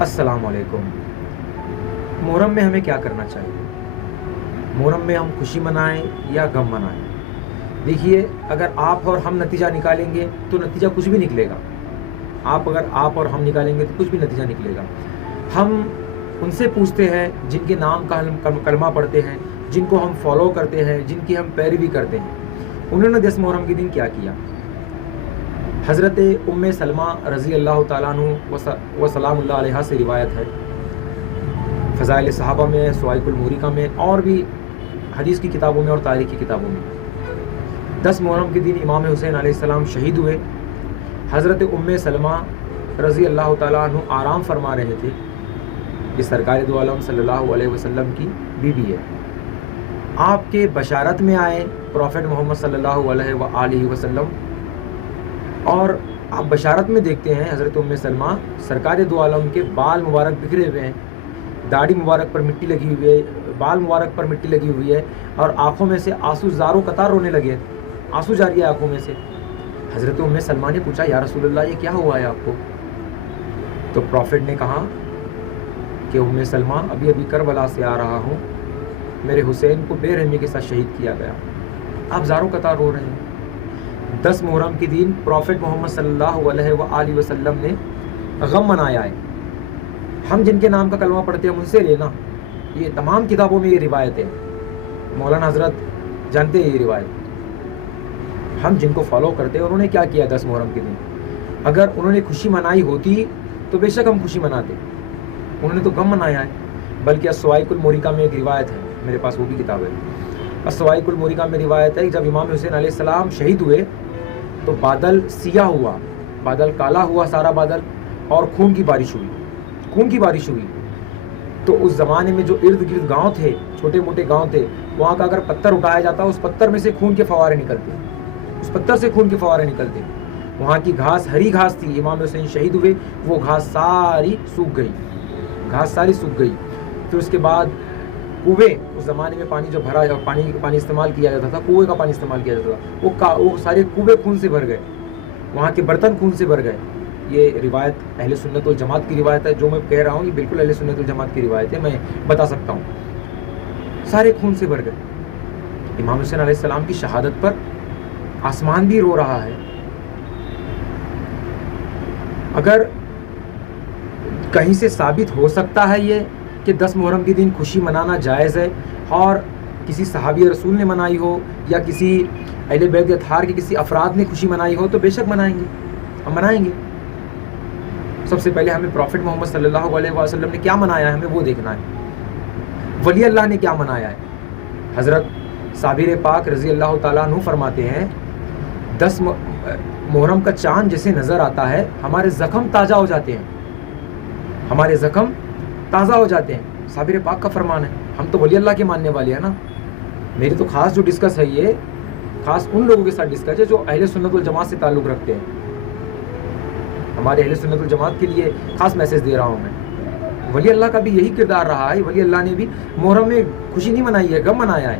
السلام علیکم۔ محرم میں ہمیں کیا کرنا چاہیے؟ محرم میں ہم خوشی منائیں یا غم منائیں؟ دیکھیے، اگر آپ اور ہم نتیجہ نکالیں گے تو نتیجہ کچھ بھی نکلے گا۔ اگر آپ اور ہم نکالیں گے تو کچھ بھی نتیجہ نکلے گا۔ ہم ان سے پوچھتے ہیں جن کے نام کا ہم کلمہ پڑھتے ہیں، جن کو ہم فالو کرتے ہیں، جن کی ہم پیروی کرتے ہیں، انہوں نے 10 محرم کے دن کیا کیا۔ حضرت ام سلمہ رضی اللہ تعالیٰ عنہ و سلام اللہ علیہ سے روایت ہے، فضائل صحابہ میں، سوائق الموریکہ میں، اور بھی حدیث کی کتابوں میں اور تاریخ کی کتابوں میں 10 محرم کے دن امام حسین علیہ السلام شہید ہوئے۔ حضرت ام سلمہ رضی اللہ تعالیٰ عنہ آرام فرما رہے تھے، یہ سرکار دو عالم صلی اللہ علیہ وسلم کی بیوی ہے۔ آپ کے بشارت میں آئے پروفیٹ محمد صلی اللہ علیہ وآلہ وسلم، اور آپ بشارت میں دیکھتے ہیں حضرت ام سلمہ سرکار دو عالم کے بال مبارک بکھرے ہوئے ہیں، داڑھی مبارک پر مٹی لگی ہوئی ہے، بال مبارک پر مٹی لگی ہوئی ہے، اور آنکھوں میں سے آنسو زاروں قطار رونے لگے، آنسو جاری ہے آنکھوں میں سے۔ حضرت ام سلمہ نے پوچھا، یا رسول اللہ یہ کیا ہوا ہے آپ کو؟ تو پروفیٹ نے کہا کہ ام سلمہ ابھی کربلا سے آ رہا ہوں، میرے حسین کو بے رحمی کے ساتھ شہید کیا گیا، آپ زاروں قطار رو رہے ہیں۔ 10 محرم کے دن پروفیٹ محمد صلی اللہ علیہ وآلہ وسلم نے غم منایا ہے۔ ہم جن کے نام کا کلمہ پڑھتے ہیں ان سے لینا، یہ تمام کتابوں میں یہ روایت ہے، مولانا حضرت جانتے ہیں یہ روایت۔ ہم جن کو فالو کرتے ہیں، اور انہوں نے کیا کیا 10 محرم کے دن، اگر انہوں نے خوشی منائی ہوتی تو بے شک ہم خوشی مناتے، انہوں نے تو غم منایا ہے۔ بلکہ السوائق الموریکہ میں ایک روایت ہے، میرے پاس وہ بھی کتاب ہے، السوائق الموریکہ میں روایت ہے کہ جب امام حسین علیہ السلام شہید ہوئے تو بادل سیاہ ہوا، بادل کالا ہوا سارا بادل، اور خون کی بارش ہوئی۔ تو اس زمانے میں جو ارد گرد گاؤں تھے، چھوٹے موٹے گاؤں تھے، وہاں کا اگر پتھر اٹھایا جاتا اس پتھر میں سے خون کے فوارے نکلتے، وہاں کی گھاس ہری گھاس تھی، امام حسین شہید ہوئے، وہ گھاس ساری سوکھ گئی۔ پھر اس کے بعد کنویں، اس زمانے میں پانی جو بھرا پانی استعمال کیا جاتا تھا، کنویں کا پانی استعمال کیا جاتا تھا، وہ سارے کنویں خون سے بھر گئے، وہاں کے برتن خون سے بھر گئے۔ یہ روایت اہل سنت والجماعت کی روایت ہے، جو میں کہہ رہا ہوں یہ بالکل اہل سنت والجماعت کی روایت ہے، میں بتا سکتا ہوں، سارے خون سے بھر گئے۔ امام حسین علیہ السلام کی شہادت پر آسمان بھی رو رہا ہے۔ اگر کہیں سے ثابت ہو سکتا ہے یہ کہ 10 محرم کے دن خوشی منانا جائز ہے، اور کسی صحابی رسول نے منائی ہو یا کسی اہل بیت اطہار کے کسی افراد نے خوشی منائی ہو، تو بے شک ہم منائیں گے۔ سب سے پہلے ہمیں پروفیٹ محمد صلی اللہ علیہ وسلم نے کیا منایا ہے، ہمیں وہ دیکھنا ہے۔ ولی اللہ نے کیا منایا ہے؟ حضرت صابر پاک رضی اللہ تعالیٰ عنہ فرماتے ہیں، 10 محرم کا چاند جیسے نظر آتا ہے، ہمارے زخم تازہ ہو جاتے ہیں، صابر پاک کا فرمان ہے۔ ہم تو ولی اللہ کے ماننے والے ہیں نا۔ میری تو خاص جو ڈسکس ہے، یہ خاص ان لوگوں کے ساتھ ڈسکس ہے جو اہل سنت والجماعت سے تعلق رکھتے ہیں۔ ہمارے اہل سنت والجماعت کے لیے خاص میسج دے رہا ہوں میں۔ ولی اللہ کا بھی یہی کردار رہا ہے، ولی اللہ نے بھی محرم میں خوشی نہیں منائی ہے، غم منایا ہے۔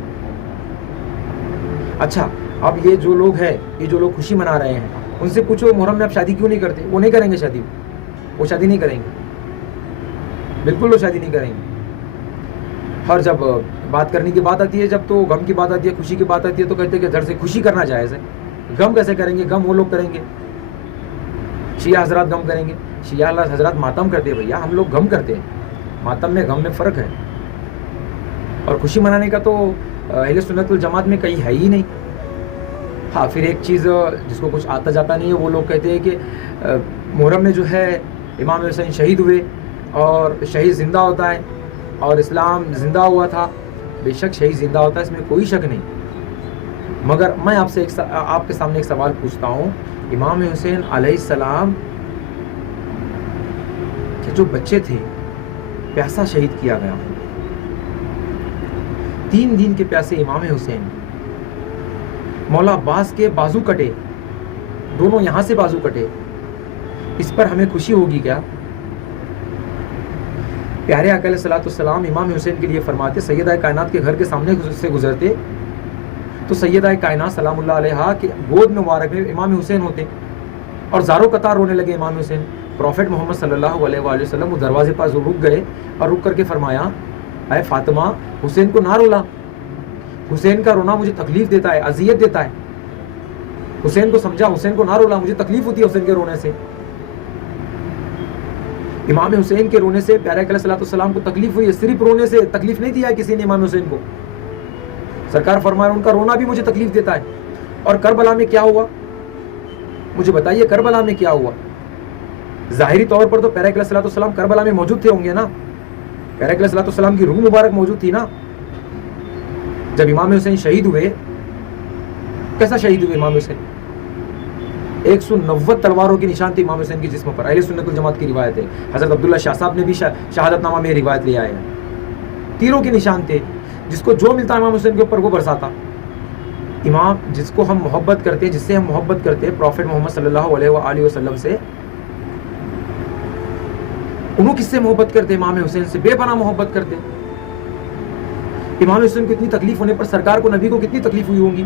اچھا، اب یہ جو لوگ خوشی منا رہے ہیں، ان سے پوچھو محرم میں آپ شادی کیوں نہیں کرتے؟ وہ نہیں کریں گے شادی، وہ شادی نہیں کریں گے، بالکل وہ شادی نہیں کریں گے۔ اور جب بات کرنے کی بات آتی ہے، جب تو غم کی بات آتی ہے، خوشی کی بات آتی ہے، تو کہتے ہیں کہ گھر سے خوشی کرنا جائز ہے، غم کیسے کریں گے؟ غم وہ لوگ کریں گے، شیعہ حضرات غم کریں گے، شیعہ حضرات ماتم کرتے ہیں، بھیا ہم لوگ غم کرتے ہیں، ماتم میں غم میں فرق ہے۔ اور خوشی منانے کا تو اہل سنت والجماعت میں کہیں ہے ہی نہیں۔ ہاں، پھر ایک چیز جس کو کچھ آتا جاتا نہیں ہے، وہ لوگ کہتے ہیں کہ محرم میں جو ہے امام حسین شہید ہوئے، اور شہید زندہ ہوتا ہے، اور اسلام زندہ ہوا تھا۔ بے شک شہید زندہ ہوتا ہے، اس میں کوئی شک نہیں، مگر میں آپ کے سامنے ایک سوال پوچھتا ہوں، امام حسین علیہ السلام کے جو بچے تھے، پیاسا شہید کیا گیا، 3 دن کے پیاسے امام حسین، مولا عباس کے بازو کٹے، دونوں یہاں سے بازو کٹے، اس پر ہمیں خوشی ہوگی کیا؟ پیارے آقا علیہ الصلوۃ والسلام امام حسین کے لیے فرماتے، سیدہ کائنات کے گھر کے سامنے سے گزرتے تو سیدہ کائنات سلام اللہ علیہا کے گود میں مبارک میں امام حسین ہوتے، اور زاروں قطار رونے لگے امام حسین، پروفٹ محمد صلی اللہ علیہ وآلہ وسلم وہ دروازے پاس رک گئے اور رک کر کے فرمایا اے فاطمہ حسین کو نہ رولا، حسین کا رونا مجھے تکلیف دیتا ہے، اذیت دیتا ہے. حسین کو سمجھا، حسین کو نہ رولا، مجھے تکلیف ہوتی ہے حسین کے رونے سے. امام حسین کے رونے سے پیارے علیہ الصلوۃ والسلام کو تکلیف ہوئی ہے، صرف رونے سے تکلیف نہیں دیا ہے کسی نے امام حسین کو. سرکار فرمایا ان کا رونا بھی مجھے تکلیف دیتا ہے. اور کربلا میں کیا ہوا مجھے بتائیے، کربلا میں کیا ہوا؟ ظاہری طور پر تو پیارے علیہ الصلوۃ والسلام کربلا میں موجود تھے ہوں گے نا، پیارے علیہ الصلوۃ والسلام کی روح مبارک موجود تھی نا. جب امام حسین شہید ہوئے، کیسا شہید ہوئے امام حسین؟ 190 تلواروں کے نشان تھے امام حسین کے جسم پر. اہل سنت الجماعت کی روایت ہے. حضرت عبداللہ شاہ صاحب نے بھی شہادت نامہ میں روایت لے آئے ہیں. تیروں کے نشان تھے، جس کو جو ملتا امام حسین کے اوپر وہ برساتا. امام جس کو ہم محبت کرتے ہیں، جس سے ہم محبت کرتے ہیں، پروفٹ محمد صلی اللہ علیہ وآلہ وسلم سے، انہوں کس سے محبت کرتے؟ امام حسین سے بے پناہ محبت کرتے. امام حسین کو اتنی تکلیف ہونے پر سرکار کو، نبی کو کتنی تکلیف ہوئی ہوگی.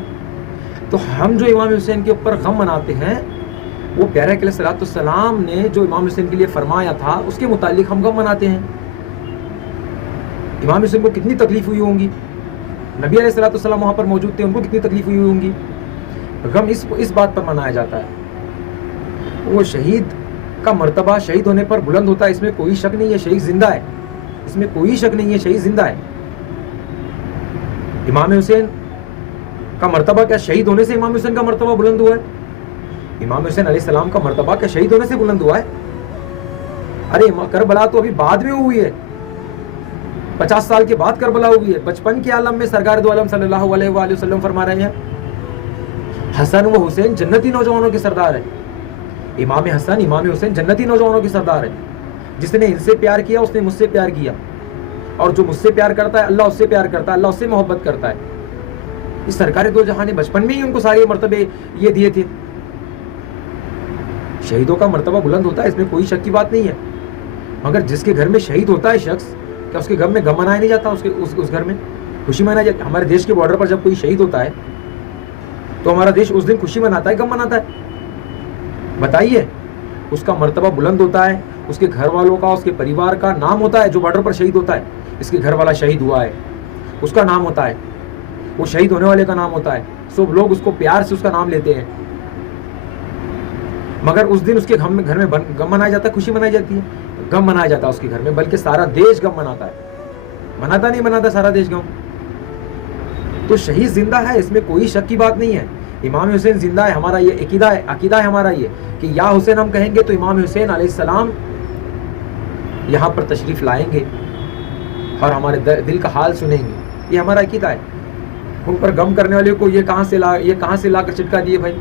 تو ہم جو امام حسین کے اوپر غم مناتے ہیں، وہ پیارے علیہ الصلوۃ والسلام نے جو امام حسین کے لیے فرمایا تھا اس کے متعلق ہم غم مناتے ہیں. امام حسین کو کتنی تکلیف ہوئی ہوں گی، نبی علیہ الصلوۃ والسلام وہاں پر موجود تھے، ان کو کتنی تکلیف ہوئی ہوں گی. غم اس بات پر منایا جاتا ہے. وہ شہید کا مرتبہ شہید ہونے پر بلند ہوتا ہے، اس میں کوئی شک نہیں ہے. شہید زندہ ہے، اس میں کوئی شک نہیں ہے، شہید زندہ ہے. امام حسین کا مرتبہ کیا شہید ہونے سے امام حسین کا مرتبہ بلند ہوا ہے؟ امام حسین علیہ السلام کا مرتبہ کیا شہید ہونے سے بلند ہوا ہے؟ ارے کربلا تو ابھی بعد میں ہوئی ہے، 50 سال کے بعد کربلا ہوئی ہے. بچپن کے عالم میں سرکار دو عالم صلی اللہ علیہ وآلہ وسلم فرما رہے ہیں حسن و حسین جنتی نوجوانوں کے سردار ہیں. امام حسن امام حسین جنتی نوجوانوں کے سردار ہیں. جس نے ان سے پیار کیا اس نے مجھ سے پیار کیا، اور جو مجھ سے پیار کرتا ہے اللہ اس سے پیار کرتا ہے، اللہ اس سے محبت کرتا ہے. اس سرکار دو جہاں نے بچپن میں ہی ان کو سارے مرتبے یہ دیے تھے. شہیدوں کا مرتبہ بلند ہوتا ہے، اس میں کوئی شک کی بات نہیں ہے. مگر جس کے گھر میں شہید ہوتا ہے شخص، کیا اس کے گھر میں غم منایا نہیں جاتا؟ اس گھر میں خوشی منائی جاتی. ہمارے دیش کے بارڈر پر جب کوئی شہید ہوتا ہے تو ہمارا دیش اس دن خوشی مناتا ہے، غم مناتا ہے؟ بتائیے. اس کا مرتبہ بلند ہوتا ہے، اس کے گھر والوں کا، اس کے پریوار کا نام ہوتا ہے. جو بارڈر پر شہید ہوتا ہے، اس کے گھر والا شہید ہوا ہے، اس کا نام ہوتا ہے، وہ شہید ہونے والے کا نام ہوتا ہے. سب لوگ اس کو پیار سے اس کا نام لیتے ہیں. مگر اس دن اس کے گھر میں غم منایا جاتا ہے، خوشی منائی جاتی ہے؟ غم منایا جاتا ہے اس کے گھر میں، بلکہ سارا دیش غم مناتا ہے. مناتا نہیں مناتا سارا دیش غم؟ تو شہید زندہ ہے، اس میں کوئی شک کی بات نہیں ہے. امام حسین زندہ ہے. ہمارا یہ عقیدہ ہے ہمارا یہ کہ یا حسین ہم کہیں گے تو امام حسین علیہ السلام یہاں پر تشریف لائیں گے اور ہمارے دل کا حال سنیں گے. یہ ہمارا عقیدہ ہے. ان پر غم کرنے والے کو یہ کہاں سے لا کر چٹکا دیے بھائی؟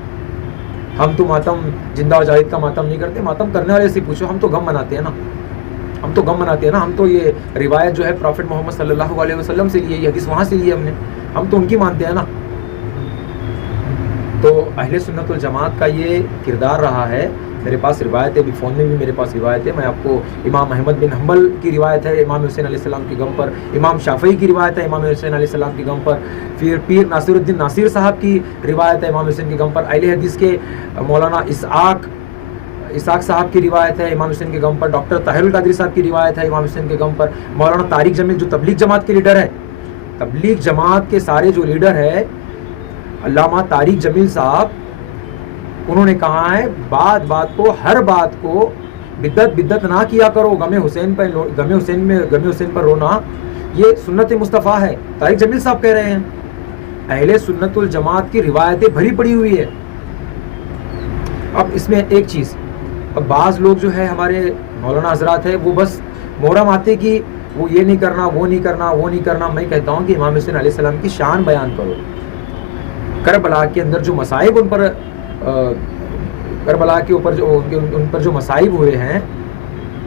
ہم تو ماتم زندہ و جاوید کا ماتم نہیں کرتے. ماتم کرنے والے سے پوچھو. ہم تو غم مناتے ہیں نا، ہم تو یہ روایت جو ہے پروفٹ محمد صلی اللہ علیہ وسلم سے لیے، یہ حدیث وہاں سے لیے ہم نے، ہم تو ان کی مانتے ہیں نا. تو اہل سنت الجماعت کا یہ کردار رہا ہے. میرے پاس روایت ہے، ابھی فون میں بھی میرے پاس روایت ہے. میں آپ کو امام احمد بن حنبل کی روایت ہے امام حسین علیہ السلام کے غم پر. امام شافعی کی روایت ہے امام حسین علیہ السلام کے غم پر. پھر پیر ناصر الدین ناصر صاحب کی روایت ہے امام حسین کے غم پر. اہل حدیث کے مولانا اسحاق صاحب کی روایت ہے امام حسین کے غم پر. ڈاکٹر طاہر القادری صاحب کی روایت ہے امام حسین کے غم پر. مولانا طارق جمیل جو تبلیغ جماعت کے لیڈر ہے، تبلیغ جماعت کے سارے جو لیڈر ہے، علامہ طارق جمیل صاحب، انہوں نے کہا ہے بات کو، ہر بات کو بدعت نہ کیا کرو. غم حسین پر رونا یہ سنت مصطفیٰ ہے. طارق جمیل صاحب کہہ رہے ہیں. اہل سنت الجماعت کی روایتیں بھری پڑی ہوئی ہے. اب اس میں ایک چیز، اب بعض لوگ جو ہے ہمارے مولانا حضرات ہیں، وہ بس محرم آتے کی وہ یہ نہیں کرنا، وہ نہیں کرنا. میں کہتا ہوں کہ امام حسین علیہ السلام کی شان بیان کرو. کربلا کے اندر جو مصائب کربلا کے اوپر جو ان پر جو مصائب ہوئے ہیں،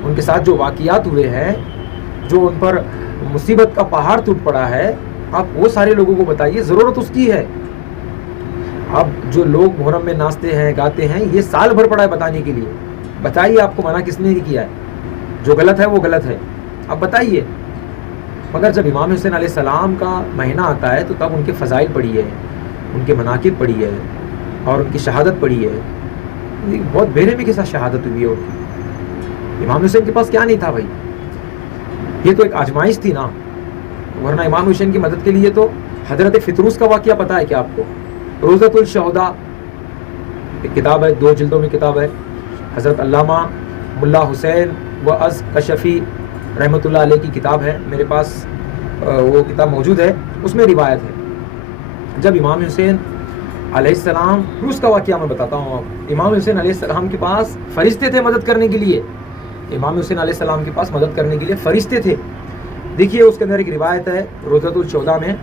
ان کے ساتھ جو واقعات ہوئے ہیں، جو ان پر مصیبت کا پہاڑ ٹوٹ پڑا ہے، آپ وہ سارے لوگوں کو بتائیے. ضرورت اس کی ہے. اب جو لوگ محرم میں ناچتے ہیں، گاتے ہیں، یہ سال بھر پڑا ہے بتانے کے لیے. بتائیے آپ کو منع کس نے کیا ہے؟ جو غلط ہے وہ غلط ہے. اب بتائیے. مگر جب امام حسین علیہ السلام کا مہینہ آتا ہے تو تب ان کے فضائل پڑھی ہے، ان کے مناقب پڑھی ہے، اور ان کی شہادت پڑھی ہے. بہت بے رحمی کے ساتھ شہادت ہوئی ہے. امام حسین کے پاس کیا نہیں تھا بھائی؟ یہ تو ایک آزمائش تھی نا، ورنہ امام حسین کی مدد کے لیے تو حضرت فطروس کا واقعہ پتہ ہے کیا آپ کو؟ روضۃ الشہداء ایک کتاب ہے، 2 جلدوں میں کتاب ہے، حضرت علامہ ملا حسین و از کشفی رحمۃ اللہ علیہ کی کتاب ہے، میرے پاس وہ کتاب موجود ہے، اس میں روایت ہے جب امام حسین علیہ السلام، اس کا واقعہ میں بتاتا ہوں آپ، امام حسین علیہ السلام کے پاس فرشتے تھے مدد کرنے کے لیے، امام حسین علیہ السلام کے پاس مدد کرنے کے لیے فرشتے تھے. دیکھیے اس کے اندر ایک روایت ہے روضۃ الشہداء میں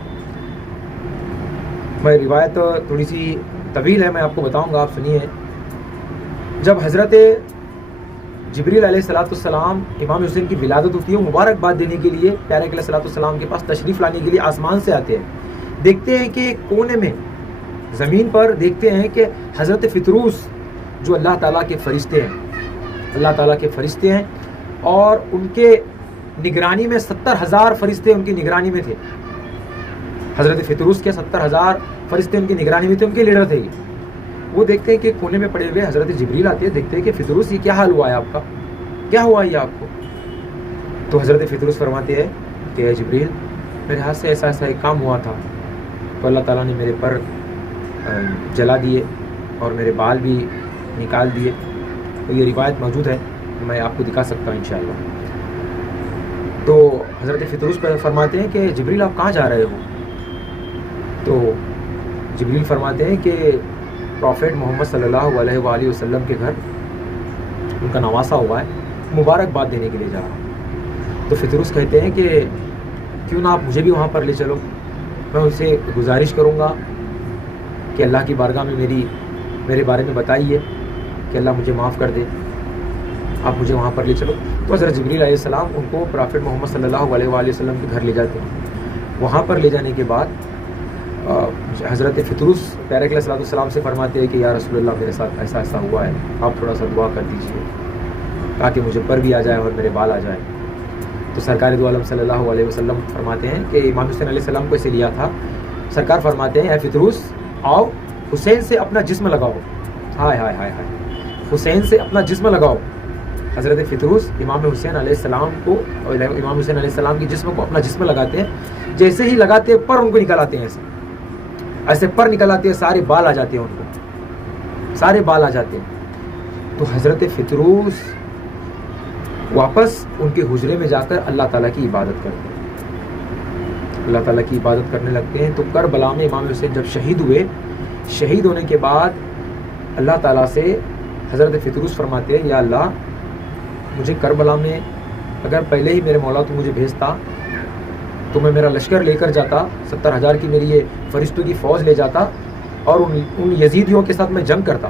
روایت تھوڑی سی طویل ہے، میں آپ کو بتاؤں گا، آپ سنیے. جب حضرت جبریل علیہ السلام امام حسین کی ولادت ہوتی ہے، مبارکباد دینے کے لیے پیارے علیہ السلام کے پاس تشریف لانے کے لیے آسمان سے آتے ہیں. دیکھتے ہیں کہ کونے میں زمین پر دیکھتے ہیں کہ حضرت فطروس جو اللہ تعالیٰ کے فرشتے ہیں، اللہ تعالیٰ کے فرشتے ہیں، اور ان کے نگرانی میں 70,000 فرشتے ان کی نگرانی میں تھے. حضرت فطروس کے 70,000 فرشتے ان کی نگرانی میں تھے، ان کے لیڈر تھے. وہ دیکھتے ہیں کہ کونے میں پڑے ہوئے حضرت جبریل آتے ہیں، دیکھتے ہیں کہ فطروس یہ کیا حال ہوا ہے آپ کا، کیا ہوا ہے یہ آپ کو؟ تو حضرت فطروس فرماتے ہیں کہ جبریل میرے ہاتھ سے ایسا ایک کام ہوا تھا، تو اللہ تعالیٰ نے میرے پر جلا دیے اور میرے بال بھی نکال دیے. تو یہ روایت موجود ہے، میں آپ کو دکھا سکتا ہوں انشاءاللہ. تو حضرت فطروس پر فرماتے ہیں کہ جبریل آپ کہاں جا رہے ہو؟ تو جبریل فرماتے ہیں کہ پروفیٹ محمد صلی اللہ علیہ وآلہ وسلم کے گھر ان کا نواسا ہوا ہے، مبارکباد دینے کے لیے جا رہا ہوں. تو فطروس کہتے ہیں کہ کیوں نہ آپ مجھے بھی وہاں پر لے چلو، میں ان سے گزارش کروں گا کہ اللہ کی بارگاہ میں میرے بارے میں بتائیے کہ اللہ مجھے معاف کر دے، آپ مجھے وہاں پر لے چلو. تو حضرت جبریل علیہ السلام ان کو پروفیٹ محمد صلی اللہ علیہ وآلہ وسلم کے گھر لے جاتے ہیں. وہاں پر لے جانے کے بعد حضرت فطروس پیارے علیہ السلام سے فرماتے ہیں کہ یا رسول اللہ میرے ساتھ ایسا ایسا ہوا ہے، آپ تھوڑا سا دعا کر دیجیے تاکہ مجھے پر بھی آ جائے اور میرے بال آ جائے. تو سرکار دو عالم صلی اللہ علیہ وسلم فرماتے ہیں کہ امام حسین علیہ السلام کو اسے لیا تھا. سرکار فرماتے ہیں اے فطروس آؤ حسین سے اپنا جسم لگاؤ. ہائے ہائے ہائے ہائے، حسین سے اپنا جسم لگاؤ. حضرت فطروس امام حسین علیہ السلام کو، امام حسین علیہ السلام کے جسم کو اپنا جسم لگاتے ہیں. جیسے ہی لگاتے ہیں پر ان کو نکل آتے ہیں، ایسے پر نکل آتے ہیں، سارے بال آ جاتے ہیں، ان کو سارے بال آ جاتے ہیں. تو حضرت فطروس واپس ان کے حجرے میں جا کر اللہ تعالیٰ کی عبادت کرتے ہیں، اللہ تعالیٰ کی عبادت کرنے لگتے ہیں. تو کربلا میں امام حسین جب شہید ہوئے، شہید ہونے کے بعد اللہ تعالیٰ سے حضرت فطروس فرماتے ہیں یا اللہ مجھے کربلا میں اگر پہلے ہی میرے مولا تو مجھے بھیجتا تو میں میرا لشکر لے کر جاتا، 70,000 کی میری یہ فرشتوں کی فوج لے جاتا اور ان یزیدیوں کے ساتھ میں جنگ کرتا.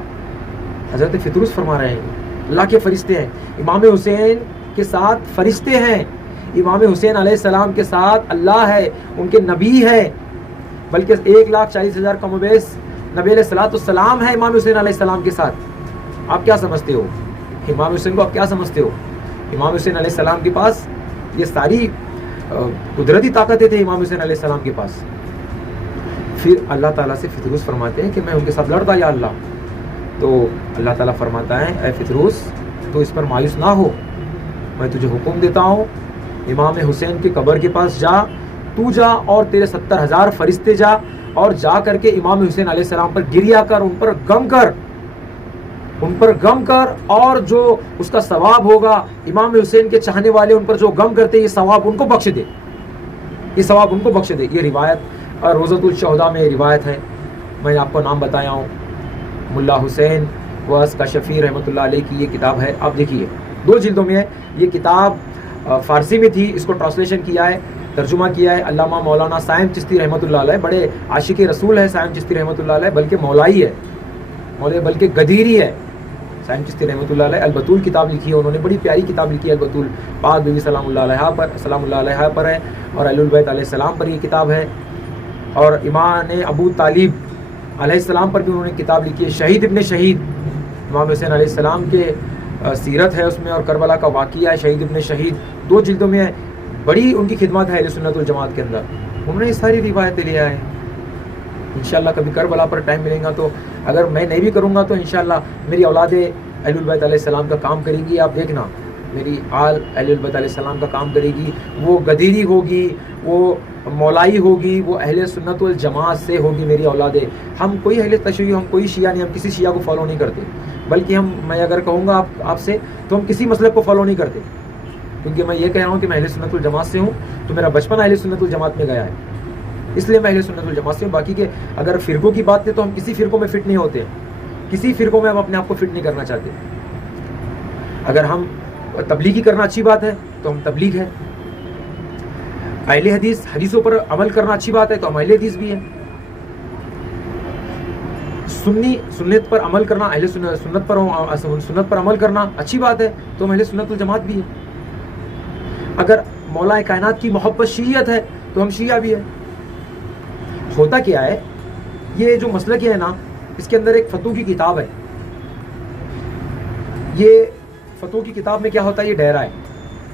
حضرت فطروس فرما رہے ہیں اللہ کے فرشتے ہیں، امام حسین کے ساتھ فرشتے ہیں، امام حسین علیہ السلام کے ساتھ اللہ ہے، ان کے نبی ہے، بلکہ 1,40,000 کم و بیش نبی علیہ السلام ہے امام حسین علیہ السلام کے ساتھ. آپ کیا سمجھتے ہو امام حسین کو؟ آپ کیا سمجھتے ہو؟ امام حسین علیہ السلام کے پاس یہ ساری قدرتی طاقتیں تھے امام حسین علیہ السلام کے پاس. پھر اللہ تعالیٰ سے فطروس فرماتے ہیں کہ میں ان کے ساتھ لڑتا یا اللہ. تو اللہ تعالیٰ فرماتا ہے اے فطروس تو اس پر مایوس نہ ہو، میں تجھے حکم دیتا ہوں امام حسین کی قبر کے پاس جا، تو جا اور تیرے 70,000 فرشتے جا اور جا کر کے امام حسین علیہ السلام پر گریا کر، ان پر غم کر اور جو اس کا ثواب ہوگا، امام حسین کے چاہنے والے ان پر جو غم کرتے یہ ثواب ان کو بخش دے، یہ ثواب ان کو بخش دے. یہ روایت روضۃ الشہداء میں روایت ہے. میں نے آپ کو نام بتایا ہوں، ملا حسین واس کشفی رحمۃ اللہ علیہ کی یہ کتاب ہے. آپ دیکھیے 2 جلدوں میں ہے. یہ کتاب فارسی میں تھی، اس کو ٹرانسلیشن کیا ہے، ترجمہ کیا ہے علامہ مولانا سائم چشتی رحمۃ اللہ علیہ. بڑے عاشق رسول ہے سائم چشتی رحمۃ اللہ علیہ، بلکہ مولائی ہے، بلکہ گدیری ہے سائم چشتی رحمۃ اللہ علیہ. البتول کتاب لکھی ہے انہوں نے، بڑی پیاری کتاب لکھی ہے البتول. پاک بیوی سلام اللہ علیہ پر ہے اور اہل البیت علیہ السلام پر یہ کتاب ہے. اور امام ابو طالب علیہ السلام پر بھی انہوں نے کتاب لکھی ہے، شہید ابن شہید. امام حسین علیہ السلام کے سیرت ہے اس میں اور کربلا کا واقعہ ہے، شہید ابن شہید 2 جلدوں میں ہے. بڑی ان کی خدمات ہے اہل سنت والجماعت کے اندر. انہوں نے یہ ساری روایتیں لے آئے. انشاءاللہ کبھی کربلا پر ٹائم ملے گا تو، اگر میں نہیں بھی کروں گا تو انشاءاللہ میری اولاد اہل البیت علیہ السلام کا کام کریں گی. آپ دیکھنا میری آل اہل البیت علیہ السلام کا کام کرے گی، وہ غدیری ہوگی، وہ مولائی ہوگی، وہ اہل سنت والجماعت سے ہوگی میری اولاد. ہم کوئی اہل تشیع، ہم کوئی شیعہ نہیں، ہم کسی شیعہ کو فالو نہیں کرتے، بلکہ میں اگر کہوں گا آپ سے تو ہم کسی مسلک کو فالو نہیں کرتے، کیونکہ میں یہ کہہ رہا ہوں کہ میں اہل سنت والجماعت سے ہوں، تو میرا بچپن اہل سنت والجماعت میں گیا ہے، اس لیے میں اہل سنت والجماعت سے ہوں. باقی کہ اگر فرقوں کی بات ہے تو ہم کسی فرقوں میں فٹ نہیں ہوتے، کسی فرقوں میں ہم اپنے آپ کو فٹ نہیں کرنا چاہتے. اگر ہم تبلیغی کرنا اچھی بات ہے تو ہم تبلیغ ہے، اہل حدیث حدیثوں پر عمل کرنا اچھی بات ہے تو ہم اہل حدیث بھی ہیں، سنی سنت پر عمل کرنا، اہل سنت پر عمل کرنا اچھی بات ہے تو ہم اہل سنت والجماعت بھی ہیں. اگر مولا کائنات کی محبت شیعیت ہے تو ہم شیعہ بھی ہیں. ہوتا کیا ہے، یہ جو مسلک ہے نا، اس کے اندر ایک فتوح کی کتاب ہے. یہ فتوح کی کتاب میں کیا ہوتا ہے، یہ ڈیرہ ہے.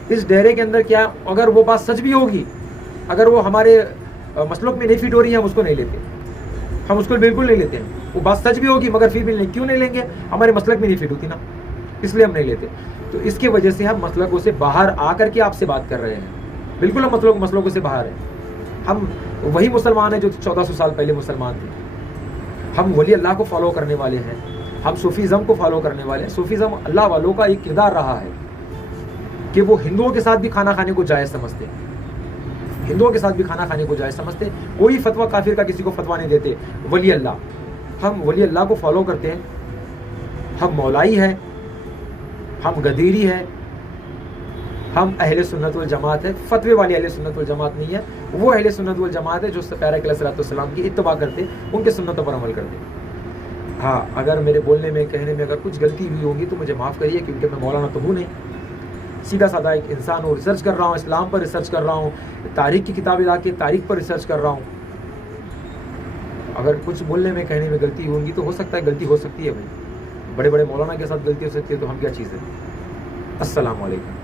اس ڈیرے کے اندر کیا، اگر وہ بات سچ بھی ہوگی، اگر وہ ہمارے مسلک میں نہیں فٹ ہو رہی ہے، ہم اس کو نہیں لیتے، ہم اس کو بالکل نہیں لیتے ہیں. وہ بات سچ بھی ہوگی مگر پھر بھی نہیں، کیوں نہیں لیں گے؟ ہمارے مسلک میں نہیں فٹ ہوتی نا، اس لیے ہم نہیں لیتے. تو اس کی وجہ سے ہم مسلکوں سے باہر آ کر کے آپ سے بات کر رہے ہیں. بالکل ہم مسلکوں سے باہر ہیں. ہم وہی مسلمان ہیں جو 1400 سال پہلے مسلمان تھے. ہم ولی اللہ کو فالو کرنے والے ہیں، ہم صوفیزم کو فالو کرنے والے ہیں. صوفیزم اللہ والوں کا ایک کردار رہا ہے کہ وہ ہندوؤں کے ساتھ بھی کھانا کھانے کو جائز سمجھتے، ہندوؤں کے ساتھ بھی کھانا کھانے کو جائز سمجھتے. کوئی فتویٰ کافر کا کسی کو فتویٰ نہیں دیتے. ولی اللہ، ہم ولی اللہ کو فالو کرتے ہیں. ہم مولائی ہیں، ہم غدیری ہیں، ہم اہل سنت والجماعت ہے. فتوے والے اہل سنت والجماعت نہیں ہے. وہ اہل سنت والجماعت ہے جو پیارے علیہ الصلوۃ والسلام کی اتباع کرتے، ان کے سنتوں پر عمل کرتے. ہاں، اگر میرے بولنے میں کہنے میں اگر کچھ غلطی ہوئی ہوگی تو مجھے معاف کریے، کیونکہ میں مولانا تو ہوں نہیں، سیدھا سادہ ایک انسان ہوں. ریسرچ کر رہا ہوں، اسلام پر ریسرچ کر رہا ہوں، تاریخ کی کتابیں لا کے تاریخ پر ریسرچ کر رہا ہوں. اگر کچھ بولنے میں کہنے میں غلطی ہوگی تو ہو سکتا ہے، غلطی ہو سکتی ہے. بھائی بڑے بڑے مولانا کے ساتھ غلطی ہو سکتی ہے، تو ہم کیا چیز ہے. السلام علیکم.